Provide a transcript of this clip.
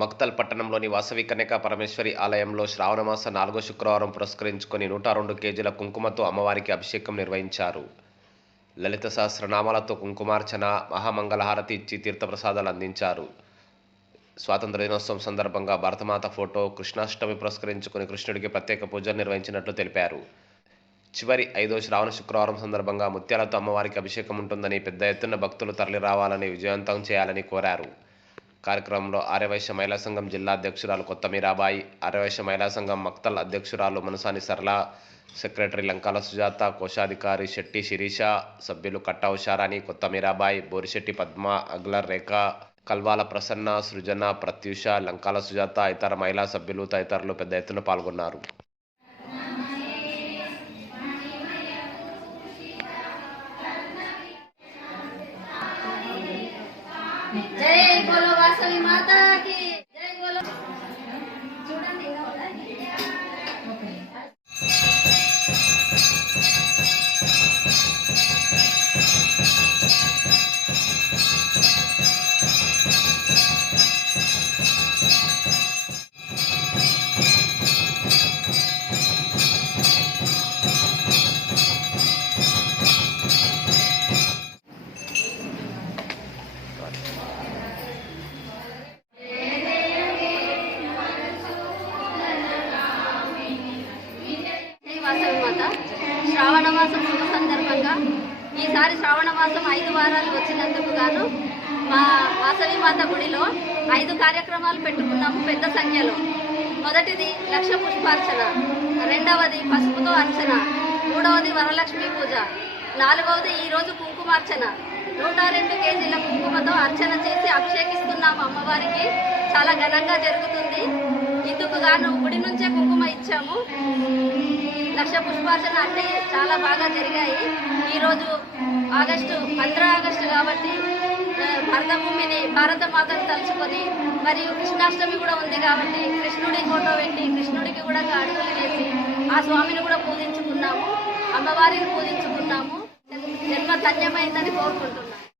మక్తల్ పట్టణంలోని వాసవి కన్యకా పరమేశ్వరి ఆలయంలో శ్రావణమాస 4వ శుక్రవారం పురస్కరించుకొని 102 కేజీల కుంకుమతో అమ్మవారికి అభిషేకం నిర్వహించారు. లలిత సహస్రనామాలతో కుంకుమార్చన, మహామంగళహారతి ఇచ్చి తీర్థప్రసాదాలు అందించారు. స్వాతంత్ర దినోత్సవం సందర్భంగా భారతమాత ఫోటో, కృష్ణాష్టమి పురస్కరించుకొని కృష్ణుడికి ప్రత్యేక పూజలు నిర్వహించినట్లు తెలిపారు. చివరి 5వ శ్రావణ శుక్రవారం సందర్భంగా ముత్యాలతో అమ్మవారికి అభిషేకం ఉంటుందని, పెద్ద ఎత్తున భక్తులు తరలి రావాలని, విజయవంతం చేయాలని కోరారు. కార్యక్రమంలో ఆర్యవైశ్య మహిళా సంఘం జిల్లా అధ్యక్షురాలు కొత్త మీరాబాయి, ఆర్యవైశ్య మహిళా సంఘం మక్తల్ అధ్యక్షురాలు మనసాని సరళ, సెక్రటరీ లంకాల సుజాత, కోశాధికారి శెట్టి శిరీష, సభ్యులు కట్టా ఉషారాణి, కొత్త మీరాబాయి, బోరిశెట్టి పద్మ, అగ్లర్ రేఖ, కల్వాల ప్రసన్న, సృజన, ప్రత్యూష, లంకాల సుజాత, ఇతర మహిళా సభ్యులు తదితరులు పెద్ద ఎత్తున పాల్గొన్నారు. జై బోలో వాసవి మాతాకి జై బోలో. చూడండి వాసవి మాత శ్రావణ మాసం శుభ సందర్భంగా ఈసారి శ్రావణ మాసం 5 వారాలు వచ్చినందుకు గాను మా వాసవి మాత గుడిలో 5 కార్యక్రమాలు పెట్టుకున్నాము పెద్ద సంఖ్యలో. మొదటిది లక్ష పుష్పార్చన, రెండవది పసుపుతో అర్చన, మూడవది వరలక్ష్మి పూజ, నాలుగవది ఈరోజు కుంకుమార్చన. 102 కేజీల కుంకుమతో అర్చన చేసి అభిషేకిస్తున్నాము అమ్మవారికి. చాలా ఘనంగా జరుగుతుంది. ఇందుకు గాను గుడి నుంచే కుంకుమ ఇచ్చాము. లక్ష పుష్పార్చన అన్నీ చాలా బాగా జరిగాయి. ఈరోజు 15 ఆగస్టు కాబట్టి భరతభూమిని, భారత మాతను తలుచుకొని, మరియు కృష్ణాష్టమి కూడా ఉంది కాబట్టి కృష్ణుడి ఫోటో పెట్టి కృష్ణుడికి కూడా అడుగులు వేసి ఆ స్వామిని కూడా పూజించుకున్నాము, అమ్మవారిని పూజించుకున్నాము. జన్మ ధన్యమైందని కోరుకుంటున్నాము.